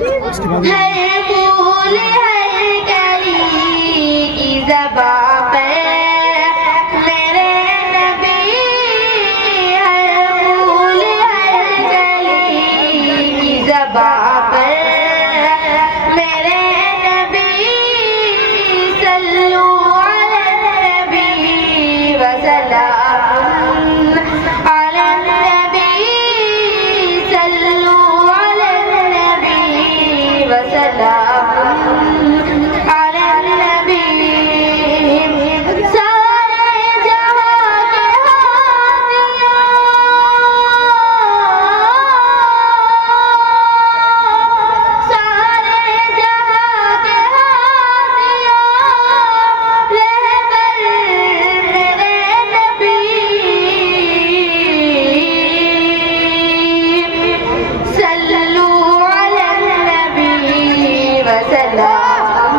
फूल हर कली की ज़बां पे मेरे नबी, हर फूल हर कली की ज़बां पे मेरे नबी, सल्लू अला नबी व सलाम अला नबी, सल्लू अला नबी व सलाम अला नबी। सारे जहां के हादिया, सारे जहां के हादिया, रहबर मेरे नबी, सल्लू अला नबी व सलाम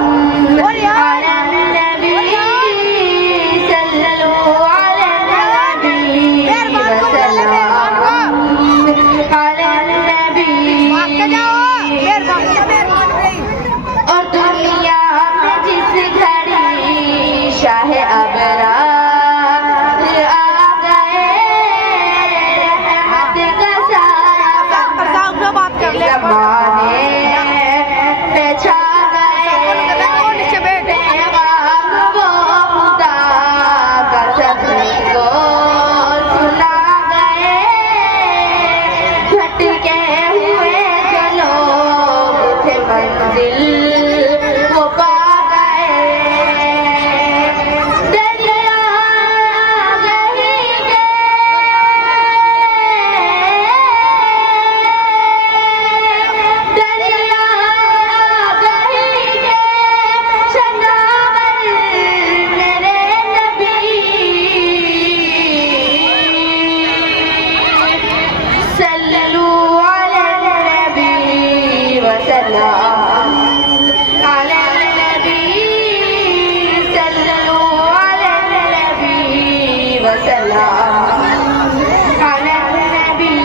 अला नबी, सल्लू अला नबी व सलाम अला नबी। और दुनिया में जिस घड़ी शाह अबरार आ गए, रहमत का साया ज़माने पे छा गए, पैगाम वो खुदा का सबको सुना गए, भटके हुए जो लोग थे मंजिल वो पा गए। दरिया गही के, दरिया गही के शनावर मेरे नबी, सल्लू अला नबी व सलाम अला नबी, सल्लू अला नबी व सलाम अला नबी।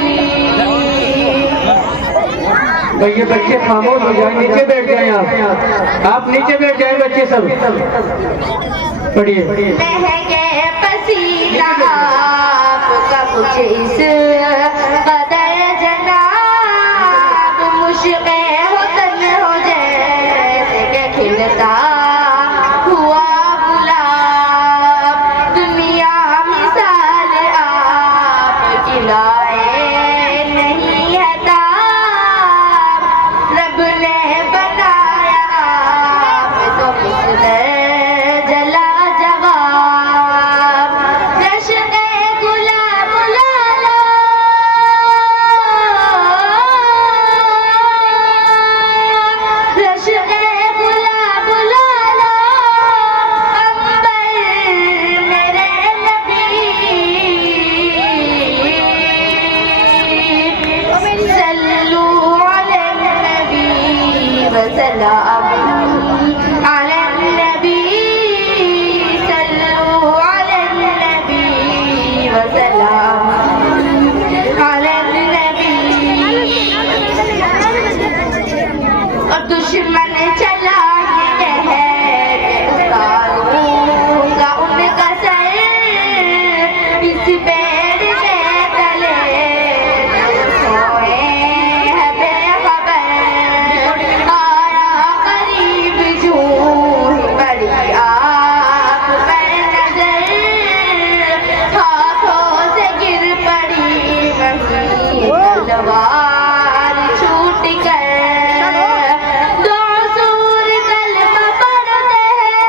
भैया बच्चे खामोश हो जाए, नीचे बैठ जाएं, आप नीचे बैठ जाएं बच्चे सब। पढ़िए। महके पसीना आपका कुछ इस कदर जनाब, मुश्क़े हो तन हो जैसे के खिलता हुआ गुलाब, दुनिया मिसाल आपकी लाए नहीं है ताब, रब ने बनाया आप तो किसने जला जवाब, रश्के गुलाब लाला, रश्के गुलाब लाला, अंबर मेरे नबी, सल्लू अला नबी व सलाम अला नबी, सल्लू अला नबी व सलाम अला नबी। और दुश्मन चला के कहर उतारूंगा उनका सर, इस पेड़ के तले सोए हैं बेखबर, आया करीब यूं ही पड़ी आँख पर नजर, हाथों से गिर पड़ी वही तलवार छूट कर, दो सूर कलमा पढ़ते हैं,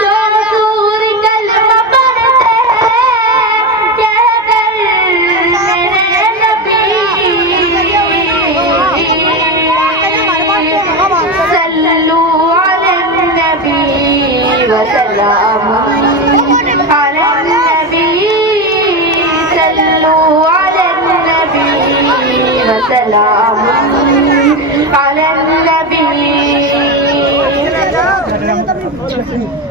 दो सूर कलमा पढ़ते हैं, कहकर मेरे नबी, सल्लू अला नबी व सलाम अला नबी, सल्लू अला नबी व सलाम अला नबी।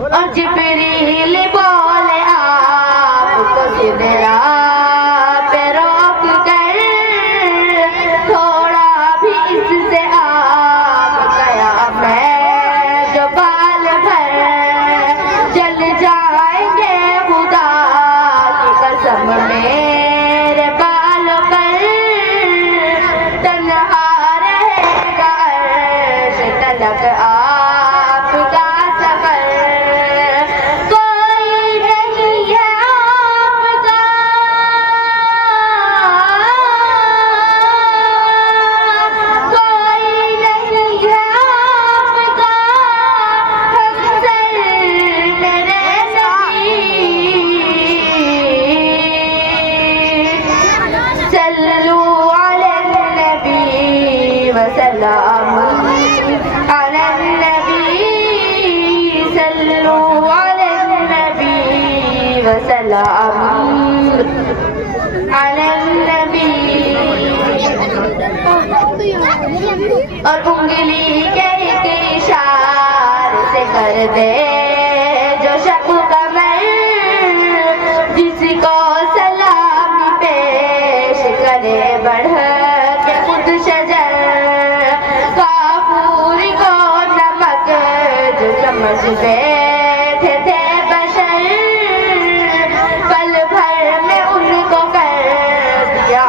और जिब्रील बोले आपको सिदरा पे रोक कर, सलाम अला नबी सल्लु अला नबी व सलाम अला नबी। और उंगली के एक इशारे से कर दे जो शक कमर, जिसको सलामी पेश करे बढ़ के खुद शजर, काफूर को नमक जो समझ बैठे थे बशर, पल भर में उनको कर दिया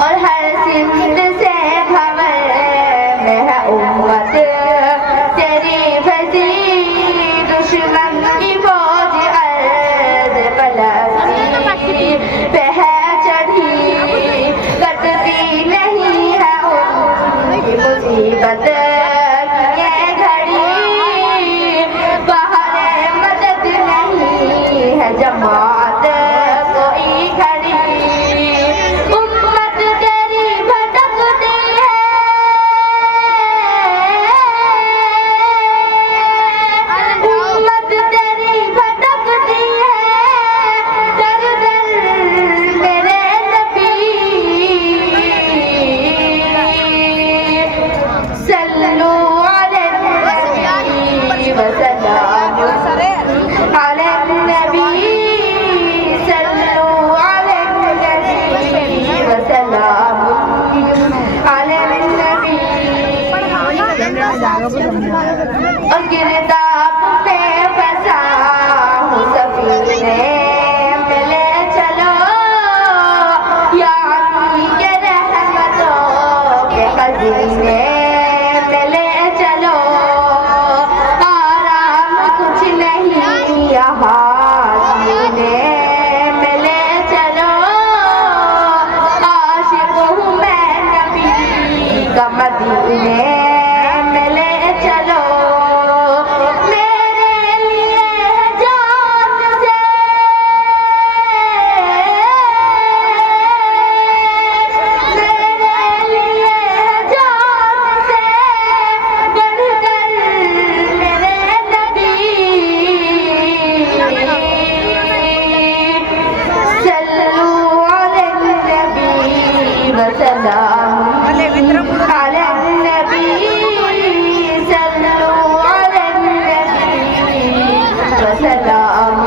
और हर सिंध से भंवर में है उम्मत तेरी फसी, दुश्मन की फौज अर्ज पलस्ती पे है चढ़ी, कटती नहीं है उनकी मुसीबत की ये घड़ी, बाहर मदद नहीं है जमात कोई खड़ी, और गिरदाब पे फंसा हूँ सफीने में ले चलो, यानी के रहमतों के खजीने में ले चलो, आराम कुछ नहीं यहाँ जीने में ले चलो, आशिक हूँ मैं नबी का मदीने में ले चलो, मेरे लिए जान से बढ़कर मेरे नबी सल्लु अला नबी व सलाम अला नबी सल्लु अला नबी व सलाम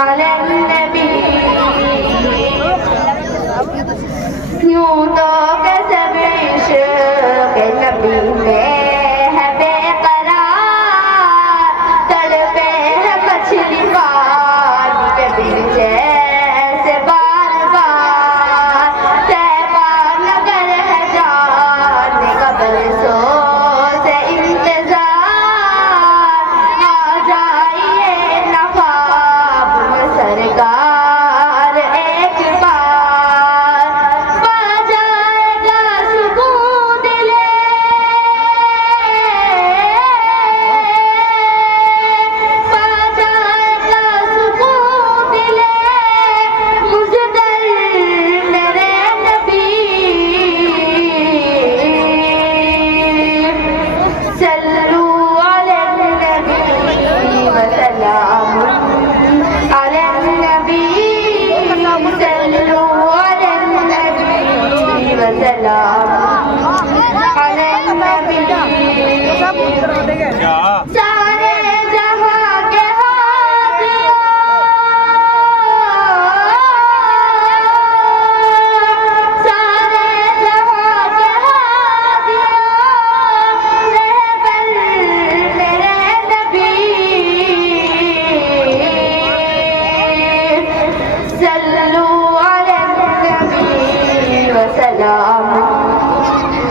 अला नबी। यूं तो कसम इश्क़ नबी में है बेकरार, तड़पे है मछली पानी के बिन जैसे बार बार, तैबा नगर है जाने का बरसों से इंतजार, आ जाइए ना ख्वाब में सरकार एक बार, पा जाएगा सुकून दिले, पा जाएगा सुकून दिले, मुझदर मेरे नबी सल्लु अला नबी व सलाम अला नबी सल्लु अला नबी व सलाम अला नबी। सारे जहां के हादियों, सारे जहां के हादियों, रहबर मेरे नबी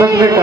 बस बेटा